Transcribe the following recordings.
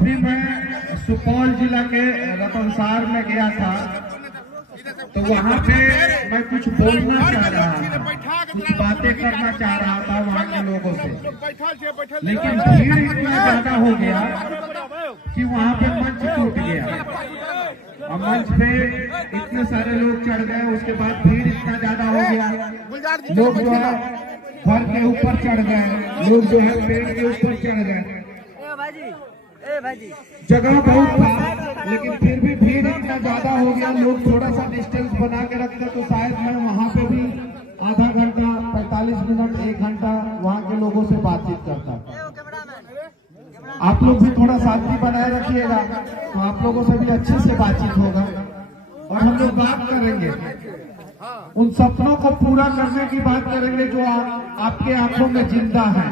अभी मैं सुपौल जिला के रतनसार में गया था, तो वहाँ पे मैं कुछ बोलना चाह रहा था, कुछ बातें करना चाह रहा था वहाँ के लोगों से, लेकिन भीड़ इतना ज्यादा हो गया कि वहाँ पे मंच टूट गया और मंच पे इतने सारे लोग चढ़ गए। उसके बाद भीड़ इतना ज्यादा हो गया, लोग जो है घर के ऊपर चढ़ गए, लोग जो है पेड़ के ऊपर चढ़ गए। जगह बहुत था, लेकिन फिर भी भीड़ इतना ज्यादा हो गया, लोग थोड़ा सा डिस्टेंस बना के रखते तो शायद मैं वहाँ पे भी आधा घंटा 45 मिनट 1 घंटा वहाँ के लोगों से बातचीत करता। आप लोग भी थोड़ा शांति बनाए रखिएगा, तो आप लोगों से भी अच्छे से बातचीत होगा और हम लोग बात करेंगे, उन सपनों को पूरा करने की बात करेंगे जो आपके आंखों में जिंदा है।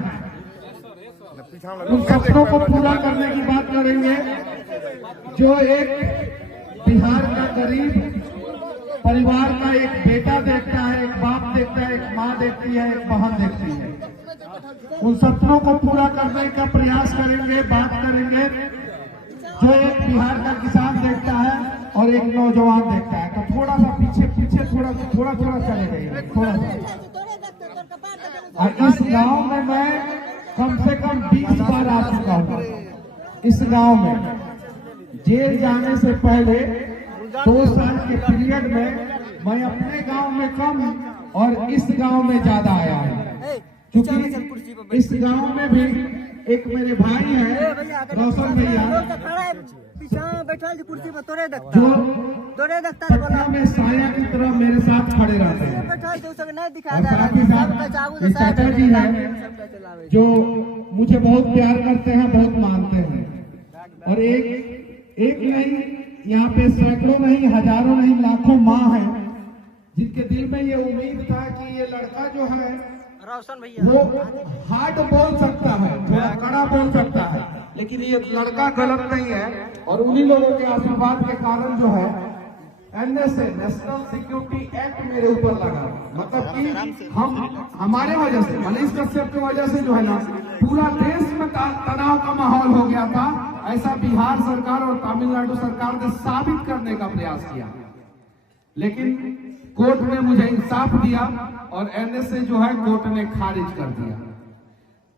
उन सपनों को पूरा करने की बात करेंगे जो एक बिहार का गरीब परिवार का एक बेटा देखता है, एक बाप देखता है, एक माँ देखती है, एक बहन देखती है। उन सपनों को पूरा करने का प्रयास करेंगे, बात करेंगे जो एक बिहार का किसान देखता है और एक नौजवान देखता है। तो थोड़ा सा पीछे थोड़ा चले जाइए, थोड़ा सा। और इस गांव में मैं कम से कम 20 बार आ चुका हूँ। इस गांव में जेल जाने से पहले 2 साल के पीरियड में मैं अपने गांव में कम और इस गांव में ज्यादा आया हूँ, क्योंकि इस गांव में भी एक मेरे भाई है रोशन भैया, जो पटना में साया की तरह मेरे साथ खड़े रहते हैं, और साथ ही जी है जो मुझे बहुत प्यार करते हैं, बहुत मानते हैं। और एक नहीं, यहाँ पे सैकड़ों नहीं, हजारों नहीं, लाखों माँ हैं जिनके दिल में ये उम्मीद था कि ये लड़का जो है रोशन भैया वो हार्ड बोल सकता है, थोड़ा कड़ा बोल सकता है, लेकिन ये लड़का गलत नहीं है। और उन्हीं लोगों के आशीर्वाद के कारण जो है NSA नेशनल सिक्योरिटी एक्ट मेरे ऊपर लगा। मतलब कि हमारे वजह से, मनीष कश्यप की वजह से जो है ना पूरा देश में तनाव का माहौल हो गया था। ऐसा बिहार सरकार और तमिलनाडु सरकार ने साबित करने का प्रयास किया, लेकिन कोर्ट ने मुझे इंसाफ दिया और NSA जो है कोर्ट ने खारिज कर दिया।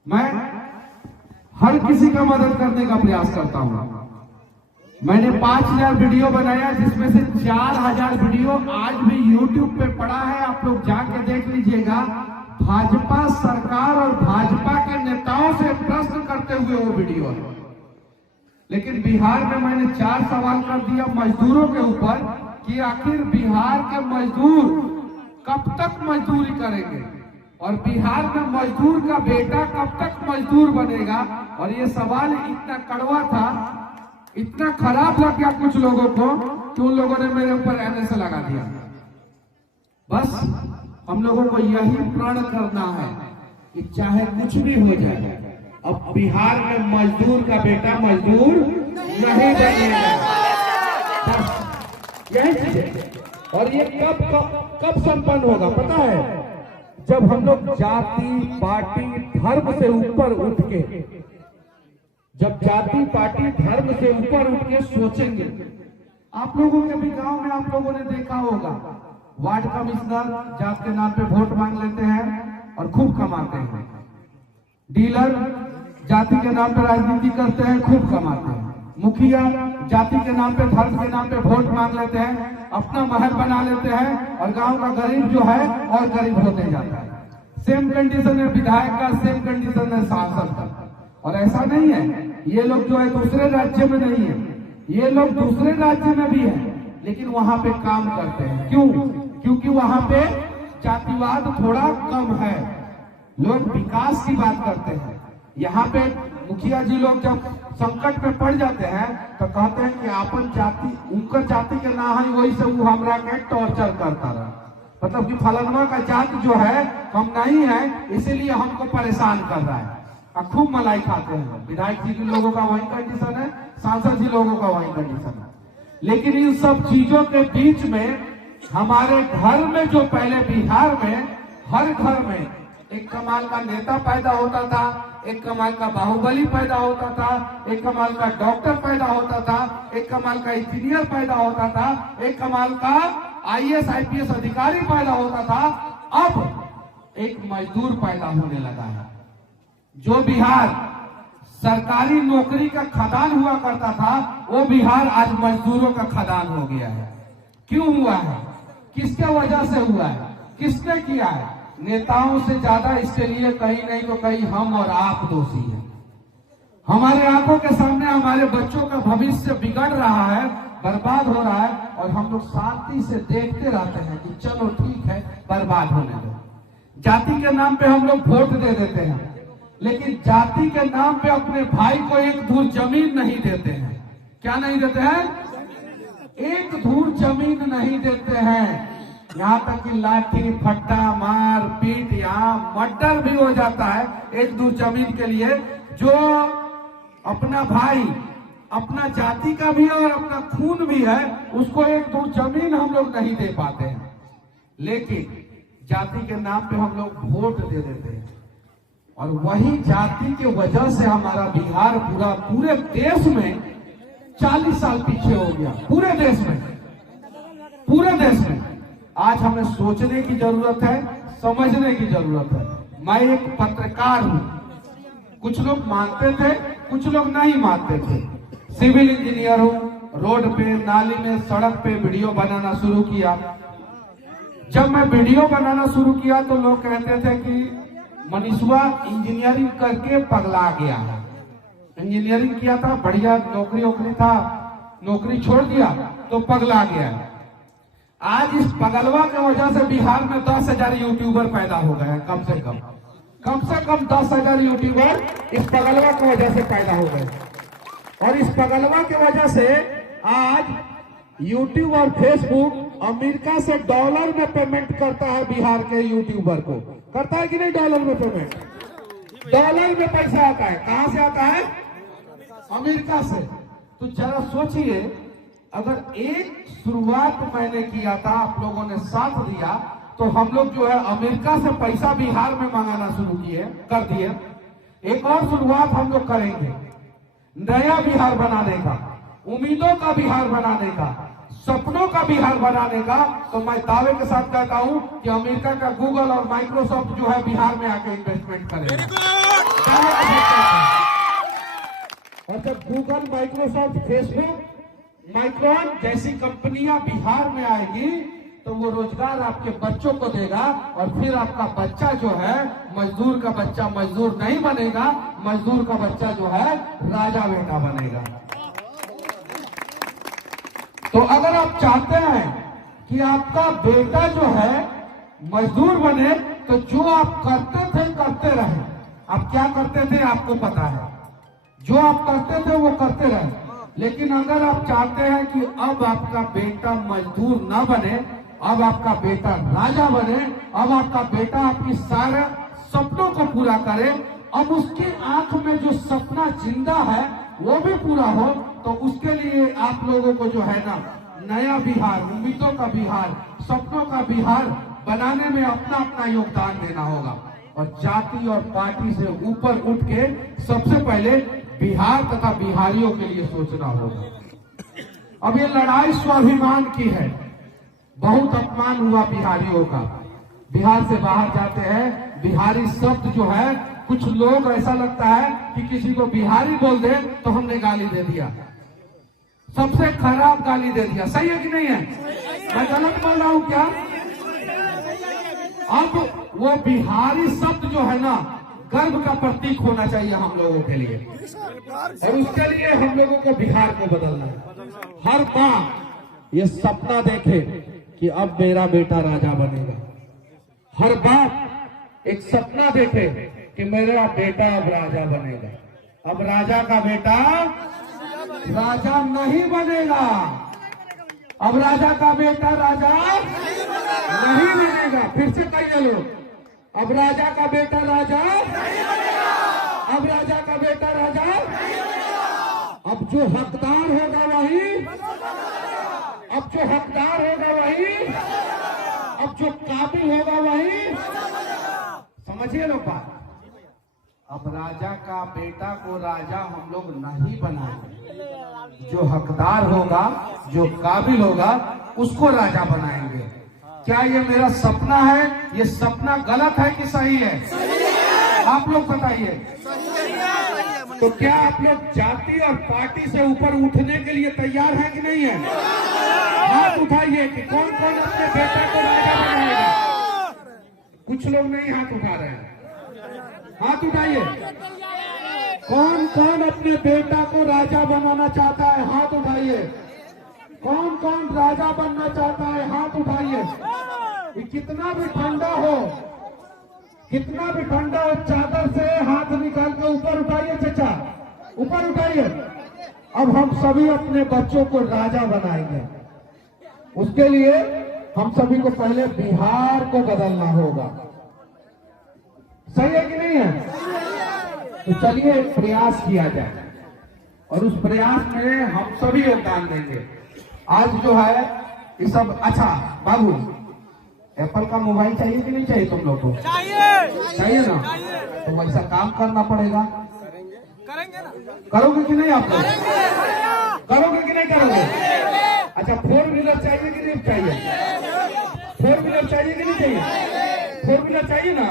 मैं हर किसी का मदद करने का प्रयास करता हूँ। मैंने 5000 वीडियो बनाया, जिसमें से 4000 वीडियो आज भी YouTube पे पड़ा है, आप लोग जाके देख लीजिएगा। भाजपा सरकार और भाजपा के नेताओं से प्रश्न करते हुए वो वीडियो है। लेकिन बिहार में मैंने 4 सवाल कर दिया मजदूरों के ऊपर कि आखिर बिहार के मजदूर कब तक मजदूरी करेंगे और बिहार में मजदूर का बेटा कब तक मजदूर बनेगा। और ये सवाल इतना कड़वा था, इतना खराब लग गया कुछ लोगों को कि उन लोगों ने मेरे ऊपर NSA लगा दिया। बस हम लोगों को यही प्रण करना है कि चाहे कुछ भी हो जाए, अब बिहार में मजदूर का बेटा मजदूर नहीं बनेगा। बस यही चीज है। और ये कब संपन्न होगा पता है? जब हम लोग जाति पार्टी धर्म से ऊपर उठ के, जब जाति पार्टी धर्म से ऊपर उठ के सोचेंगे। आप लोगों के भी गांव में आप लोगों ने देखा होगा, वार्ड कमिश्नर जात के नाम पे वोट मांग लेते हैं और खूब कमाते हैं। डीलर जाति के नाम पे राजनीति करते हैं, खूब कमाते हैं। मुखिया जाति के नाम पे, धर्म के नाम पे वोट मांग लेते हैं, अपना महल बना लेते हैं और गांव का गरीब जो है और गरीब होते जाता है। सेम कंडीशन है विधायक का, सेम कंडीशन है सांसद का। और ऐसा नहीं है, ये लोग जो है दूसरे राज्य में नहीं है, ये लोग दूसरे राज्य में भी है, लेकिन वहां पे काम करते हैं। क्यों? क्योंकि वहां पे जातिवाद थोड़ा कम है, लोग विकास की बात करते हैं। यहाँ पे मुखिया जी लोग जब संकट में पड़ जाते हैं तो कहते हैं कि अपन जाति, उनका जाति के ना है, वही से वो हमरा के टॉर्चर करता रहा। मतलब कि फलनवा का जाति जो है हम नहीं है, इसीलिए हमको परेशान कर रहा है। खूब मलाई खाते हैं। विधायक जी के लोगों का वही कंडीशन है, सांसद जी लोगों का वही कंडीशन है। लेकिन इन सब चीजों के बीच में हमारे घर में जो पहले बिहार में हर घर में एक कमाल का नेता पैदा होता था, एक कमाल का बाहुबली पैदा होता था, एक कमाल का डॉक्टर पैदा होता था, एक कमाल का इंजीनियर पैदा होता था, एक कमाल का IAS IPS अधिकारी पैदा होता था। अब एक मजदूर पैदा होने लगा है। जो बिहार सरकारी नौकरी का खदान हुआ करता था, वो बिहार आज मजदूरों का खदान हो गया है। क्यों हुआ है? किसके वजह से हुआ है? किसने किया है? नेताओं से ज्यादा इसके लिए कहीं नहीं तो कहीं हम और आप दोषी हैं। हमारे आंखों के सामने हमारे बच्चों का भविष्य बिगड़ रहा है, बर्बाद हो रहा है, और हम लोग शांति से देखते रहते हैं कि चलो ठीक है, बर्बाद होने दो। जाति के नाम पे हम लोग वोट दे देते हैं, लेकिन जाति के नाम पे अपने भाई को एक धूर जमीन नहीं देते हैं। क्या नहीं देते हैं? एक धूर जमीन नहीं देते हैं। यहाँ तक कि लाठी फट्टा मार पीट, यहाँ मर्डर भी हो जाता है एक धूर जमीन के लिए। जो अपना भाई अपना जाति का भी है और अपना खून भी है, उसको एक धूर जमीन हम लोग नहीं दे पाते हैं, लेकिन जाति के नाम पे हम लोग वोट दे देते हैं। और वही जाति के वजह से हमारा बिहार पूरे देश में 40 साल पीछे हो गया। पूरे देश में आज हमें सोचने की जरूरत है, समझने की जरूरत है। मैं एक पत्रकार हूं। कुछ लोग मानते थे, कुछ लोग नहीं मानते थे। सिविल इंजीनियर हूं। रोड पे, नाली में, सड़क पे वीडियो बनाना शुरू किया। जब मैं वीडियो बनाना शुरू किया तो लोग कहते थे कि मनीषवा इंजीनियरिंग करके पगला गया है। इंजीनियरिंग किया था, बढ़िया नौकरी था, नौकरी छोड़ दिया तो पगला गया है। आज इस पगलवा की वजह से बिहार में 10,000 यूट्यूबर पैदा हो गए हैं। कम से कम 10,000 यूट्यूबर इस पगलवा की वजह से पैदा हो गए। और इस पगलवा की वजह से आज यूट्यूब और फेसबुक अमेरिका से डॉलर में पेमेंट करता है बिहार के यूट्यूबर को। करता है कि नहीं? डॉलर में पेमेंट, डॉलर में पैसा आता है। कहां से आता है? अमेरिका से। तो जरा सोचिए, अगर एक शुरुआत मैंने किया था, आप लोगों ने साथ दिया, तो हम लोग जो है अमेरिका से पैसा बिहार में मंगाना शुरू कर दिए। एक और शुरुआत हम लोग करेंगे, नया बिहार बनाने का, उम्मीदों का बिहार बनाने का, सपनों का बिहार बनाने का। तो मैं दावे के साथ कहता हूं कि अमेरिका का गूगल और माइक्रोसॉफ्ट जो है बिहार में आके इन्वेस्टमेंट करेगा। और जब गूगल, माइक्रोसॉफ्ट, फेसबुक, माइक्रॉन जैसी कंपनियां बिहार में आएगी तो वो रोजगार आपके बच्चों को देगा, और फिर आपका बच्चा जो है, मजदूर का बच्चा मजदूर नहीं बनेगा, मजदूर का बच्चा जो है राजा बेटा बनेगा। तो अगर आप चाहते हैं कि आपका बेटा जो है मजदूर बने, तो जो आप करते थे करते रहे। आप क्या करते थे आपको पता है, जो आप करते थे वो करते रहे। लेकिन अगर आप चाहते हैं कि अब आपका बेटा मजदूर न बने, अब आपका बेटा राजा बने, अब आपका बेटा आपकी सारे सपनों को पूरा करे, अब उसकी आंख में जो सपना जिंदा है वो भी पूरा हो, तो उसके लिए आप लोगों को जो है ना, नया बिहार, उम्मीदों का बिहार, सपनों का बिहार बनाने में अपना अपना योगदान देना होगा। और जाति और पार्टी से ऊपर उठ के सबसे पहले बिहार तथा बिहारियों के लिए सोचना होगा। अब ये लड़ाई स्वाभिमान की है। बहुत अपमान हुआ बिहारियों का। बिहार से बाहर जाते हैं, बिहारी शब्द जो है, कुछ लोग ऐसा लगता है कि किसी को बिहारी बोल दे तो हमने गाली दे दिया, सबसे खराब गाली दे दिया। सही है कि नहीं है? मैं गलत बोल रहा हूं क्या? अब वो बिहारी शब्द जो है ना, गर्व का प्रतीक होना चाहिए हम लोगों के लिए, और उसके लिए हम लोगों को बिहार को बदलना है। हर मां ये सपना देखे कि अब मेरा बेटा राजा बनेगा। हर बाप एक सपना देखे कि मेरा बेटा अब राजा बनेगा। अब राजा का बेटा राजा नहीं बनेगा। अब राजा का बेटा राजा नहीं बनेगा। फिर से कहिए लोग, अब राजा का बेटा राजा, अब राजा का बेटा राजा, अब जो हकदार होगा वही, अब जो हकदार होगा वही, अब जो काबिल होगा वही। समझिए लोग बात। अब राजा का बेटा को राजा हम लोग नहीं बनाएंगे, जो हकदार होगा, जो काबिल होगा, उसको राजा बनाएंगे। क्या ये मेरा सपना है? ये सपना गलत है कि सही है? आप लोग बताइए। तो क्या आप लोग जाति और पार्टी से ऊपर उठने के लिए तैयार हैं कि नहीं है? हाथ उठाइए कि कौन कौन अपने बेटे को राजा बनाएगा। कुछ लोग नहीं हाथ उठा रहे हैं, हाथ उठाइए। कौन कौन अपने बेटा को राजा बनाना चाहता है? हाथ उठाइए। कौन कौन राजा बनना चाहता है? हाथ उठाइए। कितना भी ठंडा हो, कितना भी ठंडा हो, चादर से हाथ निकाल के ऊपर उठाइए चचा, ऊपर उठाइए। अब हम सभी अपने बच्चों को राजा बनाएंगे। उसके लिए हम सभी को पहले बिहार को बदलना होगा। सही है कि नहीं है? तो चलिए प्रयास किया जाए और उस प्रयास में हम सभी योगदान देंगे। आज जो है ये सब। अच्छा बाबू, एप्पल का मोबाइल चाहिए कि नहीं चाहिए तुम लोग को? चाहिए ना? तो वैसा काम करना पड़ेगा। करेंगे ना? करोगे कि नहीं? आप लोग करोगे कि नहीं करोगे? अच्छा, 4 व्हीलर चाहिए कि नहीं चाहिए? 4 व्हीलर चाहिए कि नहीं चाहिए? 4 व्हीलर चाहिए ना?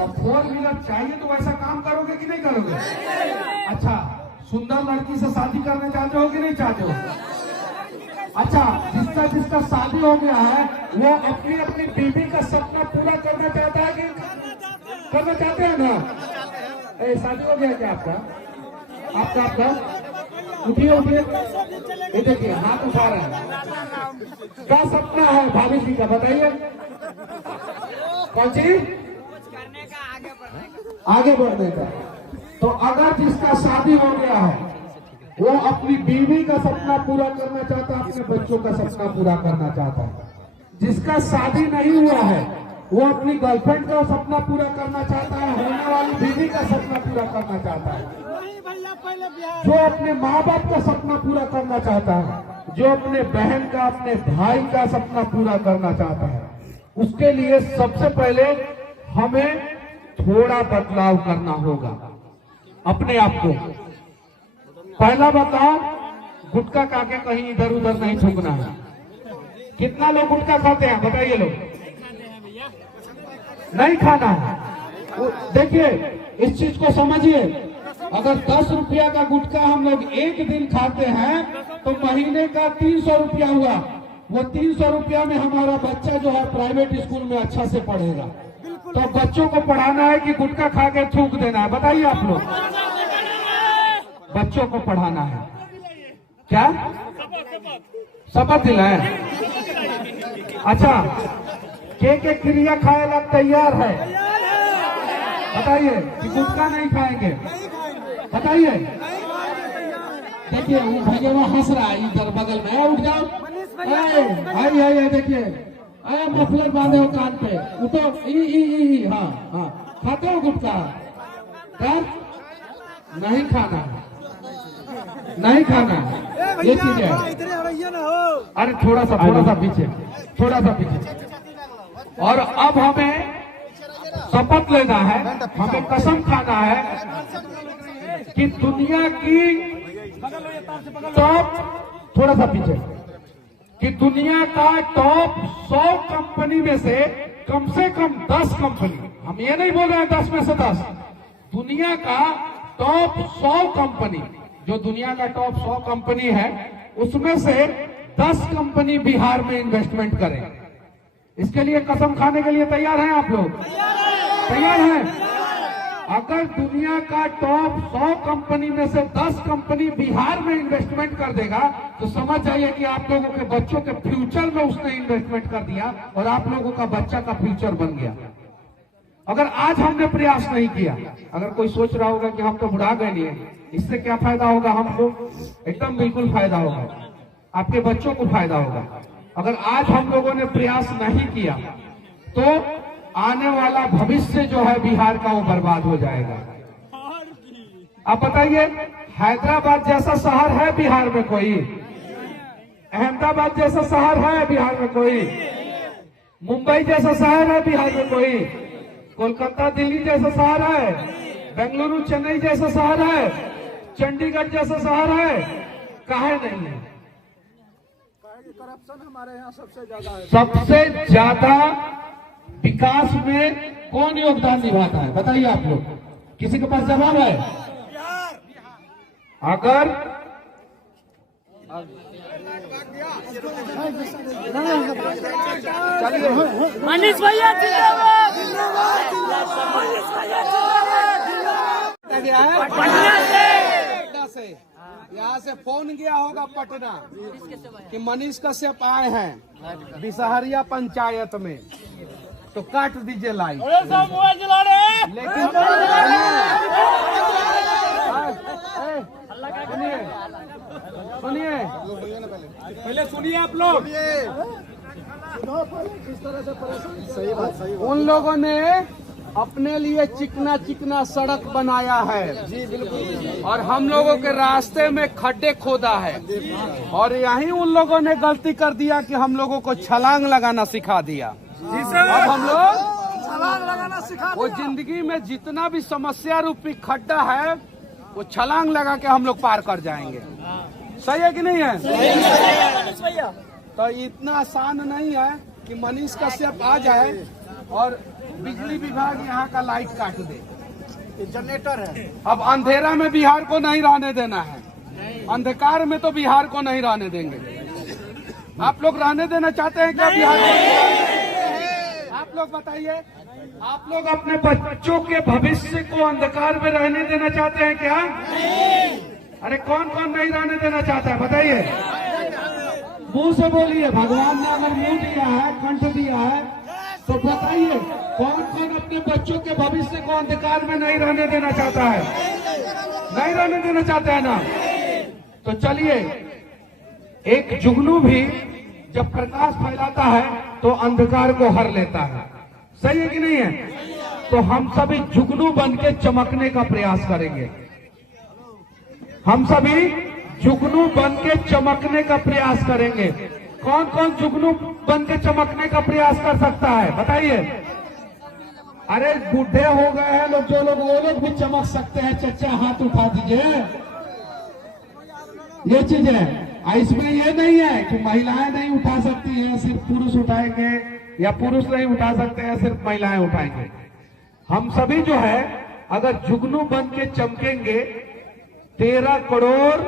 अब 4 व्हीलर चाहिए तो वैसा काम करोगे कि नहीं करोगे? अच्छा, सुंदर लड़की से शादी करना चाहते हो कि नहीं चाहते हो? अच्छा, जिसका जिसका शादी हो गया है वो अपनी अपनी बीवी का सपना पूरा करना चाहता है कि करना चाहते हैं ना? शादी हो गया क्या आपका? आपका उठिए उठिए, ये देखिए हाथ उठा रहे हैं। क्या सपना है भाभी जी का, बताइए। कौन चीज? करने का, आगे बढ़ने का। तो अगर जिसका शादी हो गया है वो अपनी बीवी का सपना पूरा करना चाहता है, अपने बच्चों का सपना पूरा करना चाहता है। जिसका शादी नहीं हुआ है वो अपनी गर्लफ्रेंड का सपना पूरा करना चाहता है, होने वाली बीवी का सपना पूरा करना चाहता है। जो अपने माँ बाप का सपना पूरा करना चाहता है, जो अपने बहन का, अपने भाई का सपना पूरा करना चाहता है, उसके लिए सबसे पहले हमें थोड़ा बदलाव करना होगा अपने आप को। पहला बदलाव, गुटखा खा के कहीं इधर उधर नहीं थूकना है। कितना लोग गुटखा खाते हैं बताइए? लोग नहीं खाना है। देखिए इस चीज को समझिए, अगर 10 रुपया का गुटखा हम लोग एक दिन खाते हैं तो महीने का 300 रुपया हुआ। वो 300 रुपया में हमारा बच्चा जो है प्राइवेट स्कूल में अच्छा से पढ़ेगा। तो बच्चों को पढ़ाना है कि गुटखा खा के थूक देना है? बताइए आप लोग। बच्चों को पढ़ाना है क्या? शपथ दिलाए। अच्छा, के क्रिया खाए ला तैयार है? बताइए कि गुटखा नहीं खाएंगे? बताइए। देखिए वो भैया वहाँ हंस रहा है इधर बगल में। उठ जाओ, आई देखिए, मफलर बांधे हो कान पे, उठो। हाँ हाँ, खाते हो गुटखा? नहीं खाना, नहीं खाना, ये चीज है। अरे थोड़ा सा पीछे, थोड़ा सा पीछे। और अब हमें शपथ लेना है, हमें कसम खाना है कि दुनिया की टॉप, थोड़ा सा पीछे, कि दुनिया का टॉप 100 कंपनी में से कम 10 कंपनी, हम ये नहीं बोल रहे हैं 10 में से 10, दुनिया का टॉप 100 कंपनी, जो दुनिया का टॉप 100 कंपनी है उसमें से 10 कंपनी बिहार में इन्वेस्टमेंट करें। इसके लिए कसम खाने के लिए तैयार हैं आप लोग? तैयार हैं? अगर दुनिया का टॉप 100 कंपनी में से 10 कंपनी बिहार में इन्वेस्टमेंट कर देगा तो समझ जाइए कि आप लोगों के बच्चों के फ्यूचर में उसने इन्वेस्टमेंट कर दिया और आप लोगों का बच्चा का फ्यूचर बन गया। अगर आज हमने प्रयास नहीं किया, अगर कोई सोच रहा होगा कि हम तो बुढ़ा गए नहीं, इससे क्या फायदा होगा हमको? एकदम बिल्कुल फायदा होगा, आपके बच्चों को फायदा होगा। अगर आज हम लोगों ने प्रयास नहीं किया तो आने वाला भविष्य जो है बिहार का वो बर्बाद हो जाएगा। आप बताइए, हैदराबाद जैसा शहर है बिहार में कोई? अहमदाबाद जैसा शहर है बिहार में कोई? मुंबई जैसा शहर है बिहार में कोई? कोलकाता दिल्ली जैसा शहर है, बेंगलुरु चेन्नई जैसा शहर है, चंडीगढ़ जैसा शहर है, काहे नहीं है? करप्शन हमारे यहाँ सबसे ज्यादा है। सबसे ज्यादा विकास में कौन योगदान निभाता है बताइए आप लोग, किसी के पास जवाब है? अगर मनीष भैया जिंदाबाद, मनीष भैया जिंदाबाद। पटना से यहाँ से फोन गया होगा पटना कि मनीष कश्यप आए हैं बिसहरिया पंचायत में, तो काट दीजिए लाइट। मोबाइल चला रहे, लेकिन सुनिए पहले सुनिए आप लोग। सही बात, उन लोगों ने अपने लिए चिकना चिकना सड़क बनाया है जी, बिल्कुल, और हम लोगों के रास्ते में खड्डे खोदा है, और यही उन लोगों ने गलती कर दिया कि हम लोगों को छलांग लगाना सिखा दिया। अब हम लोग छलांग लगाना सिखा वो जिंदगी में जितना भी समस्या रूपी खड्डा है वो छलांग लगा के हम लोग पार कर जाएंगे। सही है कि नहीं है? मनीष भैया। तो इतना आसान नहीं है कि मनीष कश्यप आ जाए और बिजली विभाग यहाँ का लाइट काट दे। जनरेटर है। अब अंधेरा में बिहार को नहीं रहने देना है, अंधकार में तो बिहार को नहीं रहने देंगे। आप लोग रहने देना चाहते हैं क्या बिहार को? आप लोग बताइए, आप लोग अपने बच्चों के भविष्य को अंधकार में रहने देना चाहते हैं क्या? अरे कौन कौन नहीं रहने देना चाहता है बताइए? मुंह से बोलिए। भगवान ने अगर मुंह दिया है, कंठ दिया है, तो बताइए कौन कौन अपने बच्चों के भविष्य को अंधकार में नहीं रहने देना चाहता है? नहीं रहने देना चाहता है ना? तो चलिए, एक जुगनू भी जब प्रकाश फैलाता है तो अंधकार को हर लेता है। सही है कि नहीं है? तो हम सभी जुगनू बन के चमकने का प्रयास करेंगे। हम सभी जुगनू बन के चमकने का प्रयास करेंगे। कौन कौन जुगनू बन के चमकने का प्रयास कर सकता है बताइए? अरे बूढ़े हो गए हैं लोग, जो लोग, वो लोग भी चमक सकते हैं। चचा हाथ उठा दीजिए। ये चीज है। इसमें ये नहीं है कि महिलाएं नहीं उठा सकती हैं, सिर्फ पुरुष उठाएंगे, या पुरुष नहीं उठा सकते हैं, सिर्फ महिलाएं उठाएंगे। हम सभी जो है अगर जुगनू बन के चमकेंगे, 13 करोड़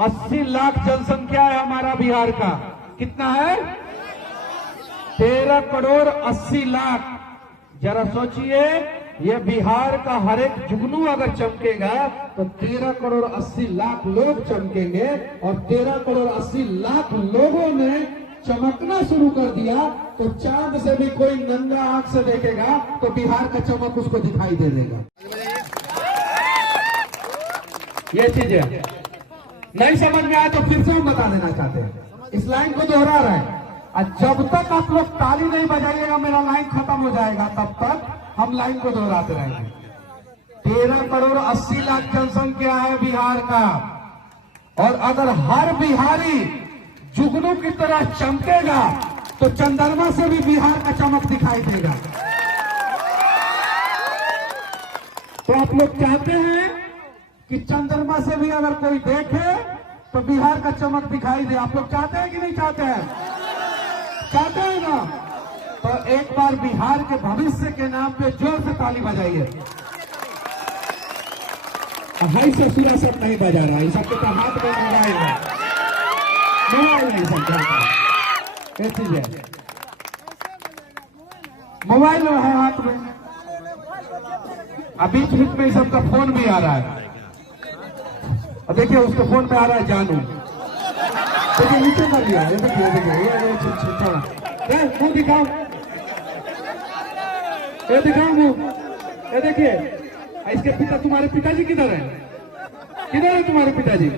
80 लाख जनसंख्या है हमारा बिहार का। कितना है? 13 करोड़ 80 लाख। जरा सोचिए, ये बिहार का हर एक जुगनू अगर चमकेगा तो 13 करोड़ 80 लाख लोग चमकेंगे, और 13 करोड़ 80 लाख लोगों ने चमकना शुरू कर दिया तो चांद से भी कोई नंगा आंख से देखेगा तो बिहार का चमक उसको दिखाई दे देगा। ये चीज है। नहीं समझ में आया तो फिर से हम बता देना चाहते हैं, इस लाइन को दोहरा रहे हैं। और जब तक आप लोग ताली नहीं बजाइएगा मेरा लाइन खत्म हो जाएगा, तब तक हम लाइन को दोहराते रहेंगे। 13 करोड़ 80 लाख जनसंख्या है बिहार का, और अगर हर बिहारी जुगनू की तरह चमकेगा तो चंद्रमा से भी बिहार का चमक दिखाई देगा। तो आप लोग चाहते हैं कि चंद्रमा से भी अगर कोई देखे तो बिहार का चमक दिखाई दे? आप लोग चाहते हैं कि नहीं चाहते हैं? चाहते हैं ना? तो एक बार बिहार के भविष्य के नाम पे जोर से ताली बजाइए। हाई से पूरा सब नहीं बजा रहा है, सबके तो हाथ में मोबाइल है, मोबाइल नहीं समझा। ये चीज है, मोबाइल है हाथ में। अब बीच बीच में सबका फोन भी आ रहा है। और देखिए उसके फोन में आ रहा है जानू, देखिए नीचे कर लिया। ये देखिए मुंह दिखाओ, ये दिखाओ मुंह, ये देखिए। इसके पिता, तुम्हारे पिताजी किधर है? किधर है तुम्हारे पिताजी?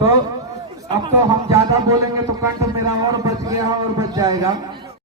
तो अब तो हम ज्यादा बोलेंगे तो कंठ मेरा और बच गया और बच जाएगा।